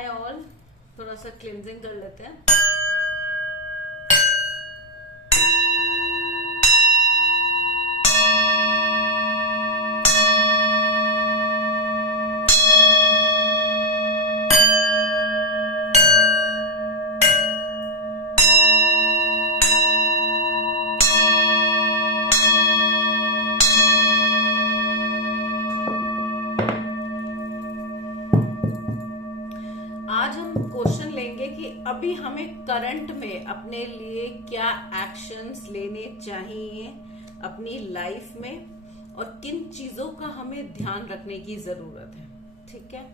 Hi all. थोड़ा सा cleansing कर लेते हैं। आज हम क्वेश्चन लेंगे कि अभी हमें करंट में अपने लिए क्या एक्शंस लेने चाहिए अपनी लाइफ में और किन चीजों का हमें ध्यान रखने की जरूरत है। ठीक है।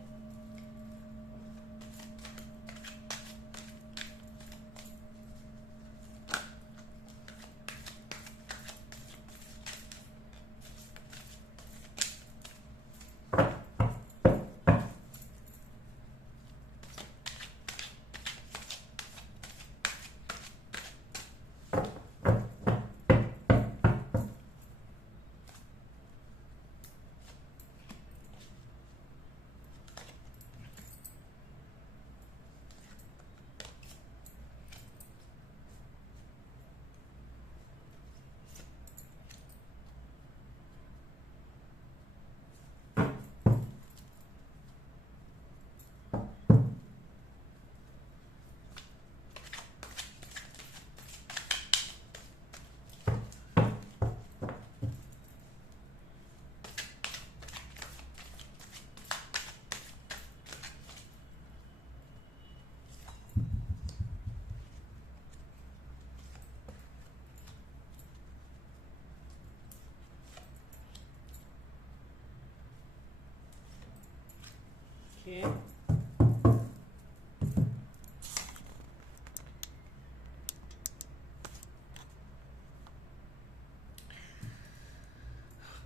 Okay.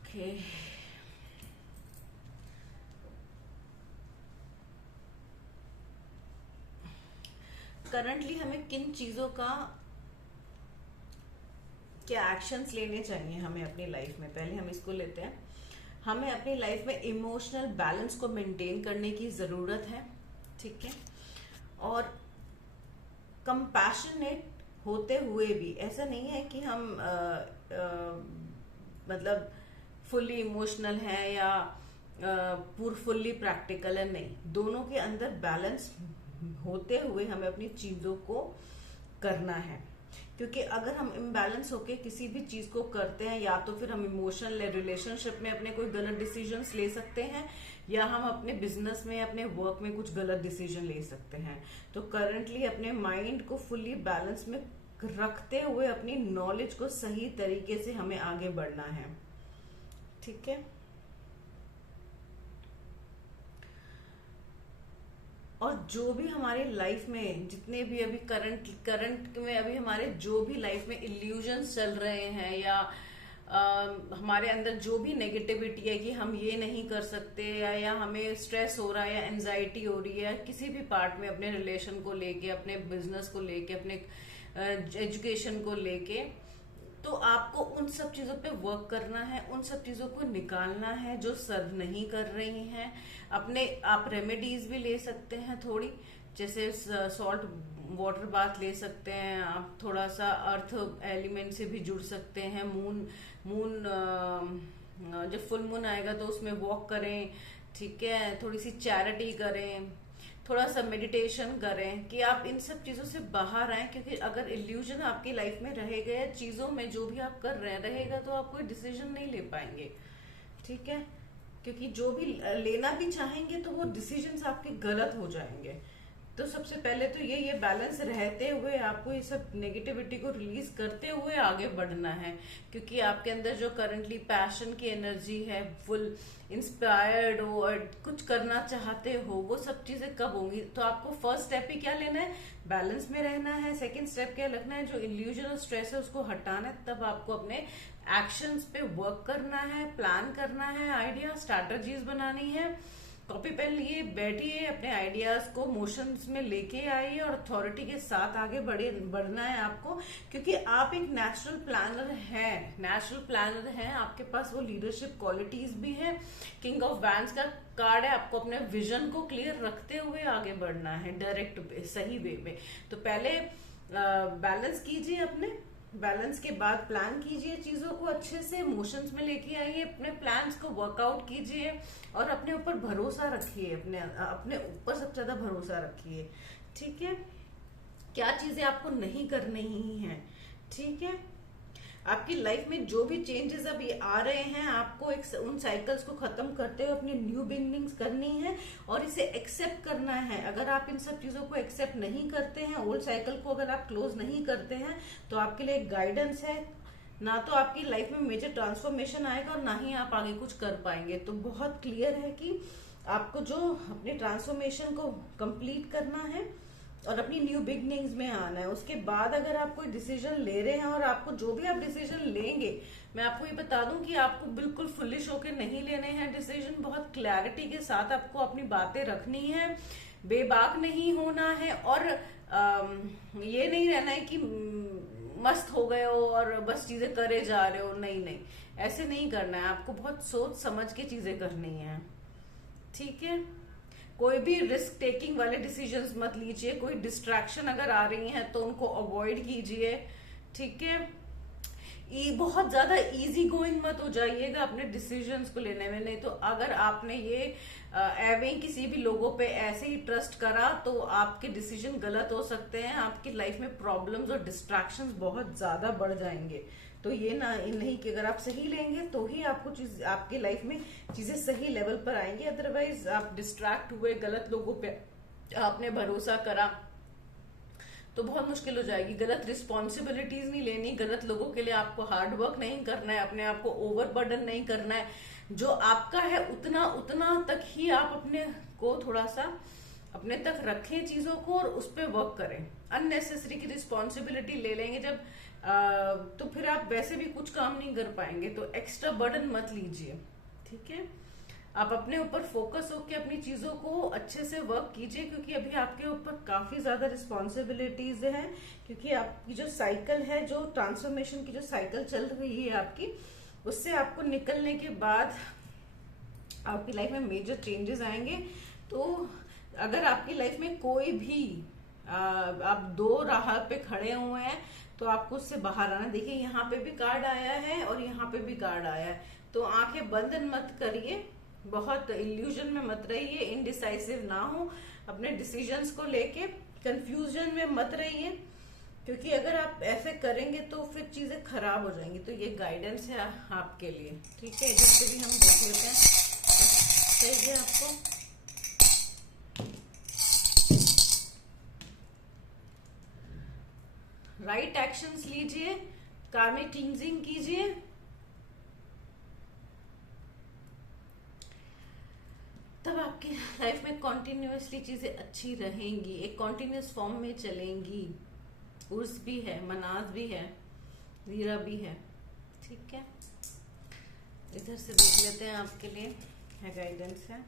Okay. करंटली हमें किन चीजों का क्या एक्शंस लेने चाहिए हमें अपनी लाइफ में। पहले हम इसको लेते हैं। हमें अपनी लाइफ में इमोशनल बैलेंस को मेंटेन करने की जरूरत है। ठीक है। और कंपैशनेट होते हुए भी ऐसा नहीं है कि हम मतलब फुल्ली इमोशनल है या पूर फुल्ली प्रैक्टिकल है। नहीं, दोनों के अंदर बैलेंस होते हुए हमें अपनी चीजों को करना है। क्योंकि अगर हम इम्बैलेंस होके किसी भी चीज को करते हैं, या तो फिर हम इमोशनल रिलेशनशिप में अपने कोई गलत डिसीजंस ले सकते हैं, या हम अपने बिजनेस में अपने वर्क में कुछ गलत डिसीजन ले सकते हैं। तो करंटली अपने माइंड को फुल्ली बैलेंस में रखते हुए अपनी नॉलेज को सही तरीके से हमें आगे बढ़ना है। ठीक है। और जो भी हमारे लाइफ में जितने भी अभी करंट में अभी हमारे जो भी लाइफ में इल्यूजन्स चल रहे हैं, या हमारे अंदर जो भी नेगेटिविटी है कि हम ये नहीं कर सकते, या हमें स्ट्रेस हो रहा है या एंजाइटी हो रही है किसी भी पार्ट में, अपने रिलेशन को लेके, अपने बिजनेस को लेके, अपने एजुकेशन को लेके, तो आपको उन सब चीजों पे वर्क करना है। उन सब चीजों को निकालना है जो सर्व नहीं कर रही हैं। अपने आप रेमेडीज भी ले सकते हैं थोड़ी, जैसे सॉल्ट वाटर बाथ ले सकते हैं आप। थोड़ा सा अर्थ एलिमेंट से भी जुड़ सकते हैं। मून जब फुल मून आएगा तो उसमें वॉक करें। ठीक है। थोड़ी सी चैरिटी करें, थोड़ा सा मेडिटेशन करें कि आप इन सब चीजों से बाहर आए। क्योंकि अगर इल्यूजन आपकी लाइफ में रहेगा या चीजों में जो भी आप कर रहे हैं रहेगा, तो आप कोई डिसीजन नहीं ले पाएंगे। ठीक है। क्योंकि जो भी लेना भी चाहेंगे तो वो डिसीजंस आपके गलत हो जाएंगे। तो सबसे पहले तो ये बैलेंस रहते हुए आपको ये सब नेगेटिविटी को रिलीज करते हुए आगे बढ़ना है। क्योंकि आपके अंदर जो करंटली पैशन की एनर्जी है, फुल इंस्पायर्ड हो और कुछ करना चाहते हो, वो सब चीजें कब होंगी? तो आपको फर्स्ट स्टेप ही क्या लेना है? बैलेंस में रहना है। सेकंड स्टेप क्या लगना है? जो इल्यूजन और स्ट्रेस है उसको हटाना है। तब आपको अपने एक्शंस पे वर्क करना है, प्लान करना है, आइडिया स्ट्रैटेजीज बनानी है, कॉपी पेन लिए बैठिए, अपने आइडियाज को मोशंस में लेके आइए और अथॉरिटी के साथ आगे बढ़ना है आपको, क्योंकि आप एक नेचुरल प्लानर हैं, आपके पास वो लीडरशिप क्वालिटीज भी हैं। किंग ऑफ वैंड्स का कार्ड है, आपको अपने विजन को क्लियर रखते हुए आगे बढ़ना है डायरेक्ट सही वे में। तो पहले बैलेंस कीजिए, अपने बैलेंस के बाद प्लान कीजिए, चीजों को अच्छे से मोशंस में लेके आइए, अपने प्लान्स को वर्कआउट कीजिए और अपने ऊपर भरोसा रखिए, अपने ऊपर सबसे ज्यादा भरोसा रखिए। ठीक है, क्या चीजें आपको नहीं करनी ही है। ठीक है, आपकी लाइफ में जो भी चेंजेस अभी आ रहे हैं, आपको उन साइकिल्स को खत्म करते हुए अपनी न्यू बिगिनिंग्स करनी है और इसे एक्सेप्ट करना है। अगर आप इन सब चीजों को एक्सेप्ट नहीं करते हैं, ओल्ड साइकिल को अगर आप क्लोज नहीं करते हैं, तो आपके लिए एक गाइडेंस है, ना तो आपकी लाइफ में मेजर ट्रांसफॉर्मेशन आएगा और ना ही आप आगे कुछ कर पाएंगे। तो बहुत क्लियर है कि आपको जो अपनी ट्रांसफॉर्मेशन को कंप्लीट करना है और अपनी न्यू बिगनिंग्स में आना है। उसके बाद अगर आप कोई डिसीजन ले रहे हैं, और आपको जो भी आप डिसीजन लेंगे, मैं आपको ये बता दूं कि आपको बिल्कुल फुलिश होकर नहीं लेने हैं डिसीजन। बहुत क्लैरिटी के साथ आपको अपनी बातें रखनी है, बेबाक नहीं होना है और ये नहीं रहना है कि मस्त हो गए हो और बस चीजें करे जा रहे हो। नहीं नहीं, ऐसे नहीं करना है, आपको बहुत सोच समझ के चीजें करनी है। ठीक है, कोई भी रिस्क टेकिंग वाले डिसीजंस मत लीजिए, कोई डिस्ट्रैक्शन अगर आ रही हैं तो उनको अवॉइड कीजिए। ठीक है, बहुत ज्यादा इजी गोइंग मत हो जाइएगा अपने डिसीजंस को लेने में। नहीं तो अगर आपने ये एवे किसी भी लोगों पे ऐसे ही ट्रस्ट करा तो आपके डिसीजन गलत हो सकते हैं, आपकी लाइफ में प्रॉब्लम्स और डिस्ट्रैक्शंस बहुत ज्यादा बढ़ जाएंगे। तो ये नहीं कि अगर आप सही लेंगे तो ही आपको चीज आपकी लाइफ में चीजें सही लेवल पर आएंगी। अदरवाइज आप डिस्ट्रैक्ट हुए, गलत लोगों पे आपने भरोसा करा तो बहुत मुश्किल हो जाएगी। गलत रिस्पॉन्सिबिलिटीज नहीं लेनी, गलत लोगों के लिए आपको हार्ड वर्क नहीं करना है, अपने आप को ओवर बर्डन नहीं करना है। जो आपका है उतना तक ही आप अपने को थोड़ा सा अपने तक रखें चीजों को और उस पर वर्क करें। अननेसेसरी की रिस्पॉन्सिबिलिटी ले लेंगे जब तो फिर आप वैसे भी कुछ काम नहीं कर पाएंगे। तो एक्स्ट्रा बर्डन मत लीजिए। ठीक है, आप अपने ऊपर फोकस होकर अपनी चीजों को अच्छे से वर्क कीजिए, क्योंकि अभी आपके ऊपर काफी ज्यादा रिस्पॉन्सिबिलिटीज हैं। क्योंकि आपकी जो साइकिल है, जो ट्रांसफॉर्मेशन की जो साइकिल चल रही है आपकी, उससे आपको निकलने के बाद आपकी लाइफ में मेजर चेंजेस आएंगे। तो अगर आपकी लाइफ में कोई भी आप दो राह पे खड़े हुए हैं तो आपको उससे बाहर आना। देखिए, यहाँ पे भी कार्ड आया है और यहाँ पे भी कार्ड आया है। तो आंखें बंद मत करिए, बहुत इल्यूजन में मत रहिए, इनडिसाइसिव ना हो, अपने डिसीजंस को लेके कंफ्यूजन में मत रहिए, क्योंकि अगर आप ऐसे करेंगे तो फिर चीजें खराब हो जाएंगी। तो ये गाइडेंस है आपके लिए। ठीक है, इधर से भी हम देख लेते हैं चाहिए आपको। राइट एक्शंस लीजिए, कार्मिक क्लींजिंग कीजिए, तब आपकी लाइफ में कॉन्टिन्यूसली चीजें अच्छी रहेंगी, एक कॉन्टिन्यूस फॉर्म में चलेंगी। उर्स भी है, मनाज भी है, वीरा भी है। ठीक है, इधर से देख लेते हैं आपके लिए है गाइडेंस है।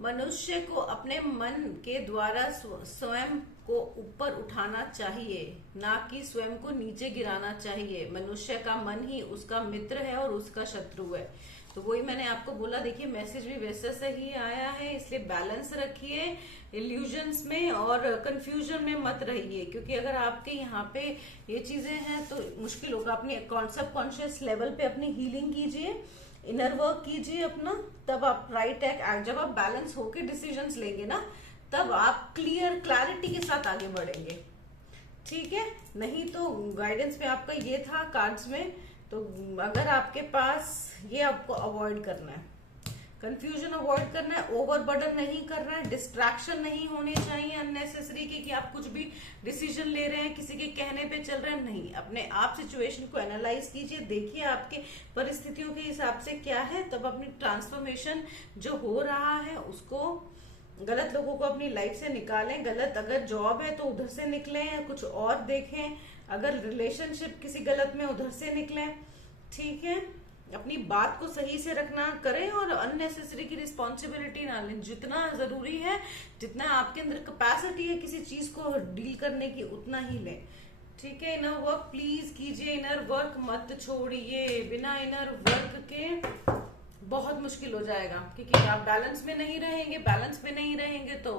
मनुष्य को अपने मन के द्वारा स्वयं को ऊपर उठाना चाहिए, ना कि स्वयं को नीचे गिराना चाहिए। मनुष्य का मन ही उसका मित्र है और उसका शत्रु है। तो वही मैंने आपको बोला। देखिए, मैसेज भी वैसे से ही आया है, इसलिए बैलेंस रखिए, इल्यूजन्स में और कंफ्यूजन में मत रहिए, क्योंकि अगर आपके यहाँ पे ये चीजें हैं तो मुश्किल होगा। अपनी सबकॉन्शियस लेवल पे अपनी हीलिंग कीजिए, इनर वर्क कीजिए अपना, तब आप राइट एक्ट, जब आप बैलेंस होके डिसीजंस लेंगे ना, तब आप क्लैरिटी के साथ आगे बढ़ेंगे। ठीक है, नहीं तो गाइडेंस में आपका ये था कार्ड्स में। तो अगर आपके पास ये, आपको अवॉइड करना है, कंफ्यूजन अवॉइड करना है, ओवर बर्डन नहीं करना है, डिस्ट्रैक्शन नहीं होने चाहिए अननेसेसरी कि आप कुछ भी डिसीजन ले रहे हैं किसी के कहने पे चल रहे हैं। नहीं, अपने आप सिचुएशन को एनालाइज कीजिए, देखिए आपके परिस्थितियों के हिसाब से क्या है, तब अपनी ट्रांसफॉर्मेशन जो हो रहा है उसको, गलत लोगों को अपनी लाइफ से निकालें। गलत अगर जॉब है तो उधर से निकलें या कुछ और देखें, अगर रिलेशनशिप किसी गलत में उधर से निकलें। ठीक है, अपनी बात को सही से रखना करें और अननेसेसरी की रिस्पॉन्सिबिलिटी ना लें। जितना जरूरी है, जितना आपके अंदर कैपेसिटी है किसी चीज को डील करने की, उतना ही लें। ठीक है, इनर वर्क प्लीज कीजिए, इनर वर्क मत छोड़िए। बिना इनर वर्क के बहुत मुश्किल हो जाएगा, क्योंकि आप बैलेंस में नहीं रहेंगे। बैलेंस में नहीं रहेंगे तो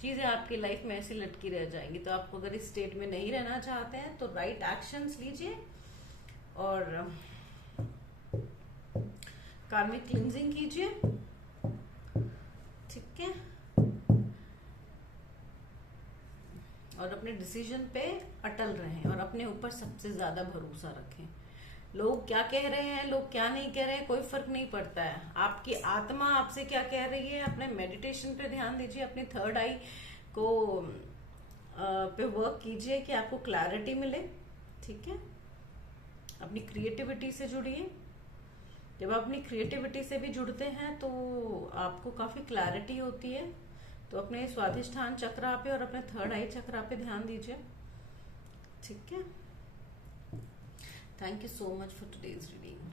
चीजें आपकी लाइफ में ऐसी लटकी रह जाएंगी। तो आपको अगर इस स्टेट में नहीं रहना चाहते हैं तो राइट एक्शंस लीजिए और कार्मिक क्लींजिंग कीजिए। ठीक है, और अपने डिसीजन पे अटल रहें और अपने ऊपर सबसे ज्यादा भरोसा रखें। लोग क्या कह रहे हैं, लोग क्या नहीं कह रहे हैं, कोई फर्क नहीं पड़ता है। आपकी आत्मा आपसे क्या कह रही है, अपने मेडिटेशन पे ध्यान दीजिए, अपनी थर्ड आई को पे वर्क कीजिए कि आपको क्लैरिटी मिले। ठीक है, अपनी क्रिएटिविटी से जुड़िए। जब आप अपनी क्रिएटिविटी से भी जुड़ते हैं तो आपको काफी क्लैरिटी होती है। तो अपने स्वाधिष्ठान चक्रा पे और अपने थर्ड आई चक्रा पे ध्यान दीजिए। ठीक है, thank you so much for today's reading.